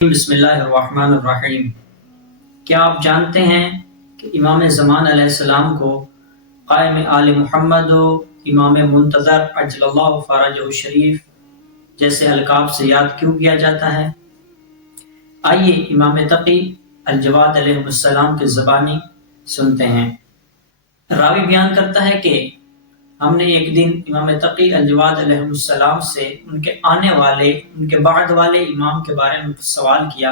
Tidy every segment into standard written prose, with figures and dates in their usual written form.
بسم اللہ الرحمن الرحیم۔ کیا آپ جانتے ہیں کہ امام زمان علیہ السلام کو قائم آل محمد و امام منتظر عجل اللہ فرجہ الشریف جیسے القاب سے یاد کیوں کیا جاتا ہے؟ آئیے امام تقی الجواد علیہ السلام کے زبانی سنتے ہیں۔ راوی بیان کرتا ہے کہ ہم نے ایک دن امام تقی الجواد علیہ السلام سے ان کے بعد والے امام کے بارے میں سوال کیا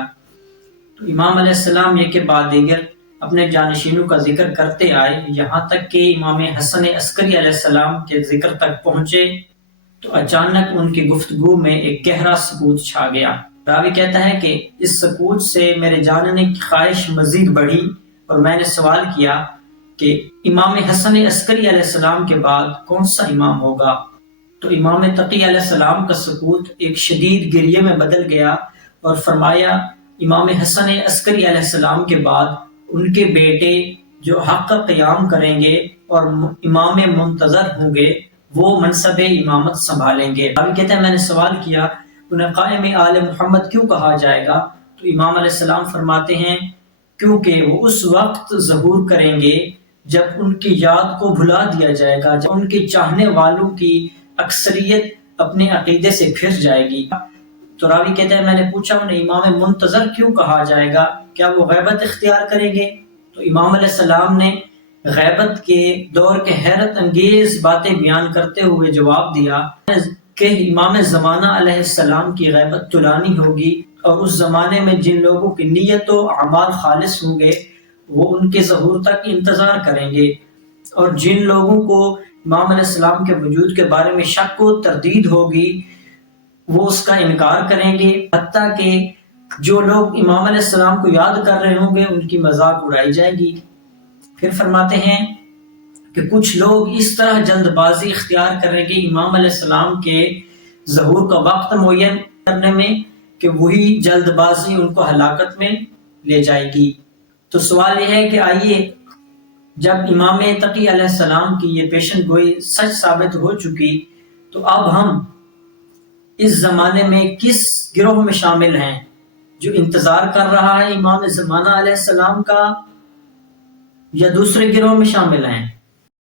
تو امام علیہ السلام یہ کہ بعد دیگر اپنے جانشینوں کا ذکر کرتے آئے، یہاں تک کہ امام حسن عسکری علیہ السلام کے ذکر تک پہنچے تو اچانک ان کی گفتگو میں ایک گہرا سکوت چھا گیا۔ راوی کہتا ہے کہ اس سکوت سے میرے جاننے کی خواہش مزید بڑھی اور میں نے سوال کیا کہ امام حسن عسکری علیہ السلام کے بعد کون سا امام ہوگا؟ تو امام تقی علیہ السلام کا سکوت ایک شدید گریے میں بدل گیا اور فرمایا، امام حسن عسکری علیہ السلام کے بعد ان کے بیٹے جو حق کا قیام کریں گے اور امام منتظر ہوں گے وہ منصب امامت سنبھالیں گے۔ راوی کہتے ہیں میں نے سوال کیا انہیں قائم آل محمد کیوں کہا جائے گا؟ تو امام علیہ السلام فرماتے ہیں کیونکہ وہ اس وقت ظہور کریں گے جب ان کی یاد کو بھلا دیا جائے گا، جب ان کے چاہنے والوں کی اکثریت اپنے عقیدے سے پھر جائے گی۔ تو راوی کہتے ہیں میں نے پوچھا انہیں امام منتظر کیوں کہا جائے گا؟ کیا وہ غیبت اختیار کریں گے؟ تو امام علیہ السلام نے غیبت کے دور کے حیرت انگیز باتیں بیان کرتے ہوئے جواب دیا کہ امام زمانہ علیہ السلام کی غیبت طولانی ہوگی، اور اس زمانے میں جن لوگوں کی نیت و اعمال خالص ہوں گے وہ ان کے ظہور تک انتظار کریں گے، اور جن لوگوں کو امام علیہ السلام کے وجود کے بارے میں شک و تردید ہوگی وہ اس کا انکار کریں گے، حتیٰ کہ جو لوگ امام علیہ السلام کو یاد کر رہے ہوں گے ان کی مذاق اڑائی جائے گی۔ پھر فرماتے ہیں کہ کچھ لوگ اس طرح جلد بازی اختیار کریں گے امام علیہ السلام کے ظہور کا وقت معین کرنے میں کہ وہی جلد بازی ان کو ہلاکت میں لے جائے گی۔ تو سوال یہ ہے کہ آئیے جب امام تقی علیہ السلام کی یہ پیشن گوئی سچ ثابت ہو چکی تو اب ہم اس زمانے میں کس گروہ میں شامل ہیں؟ جو انتظار کر رہا ہے امام زمانہ علیہ السلام کا، یا دوسرے گروہ میں شامل ہیں؟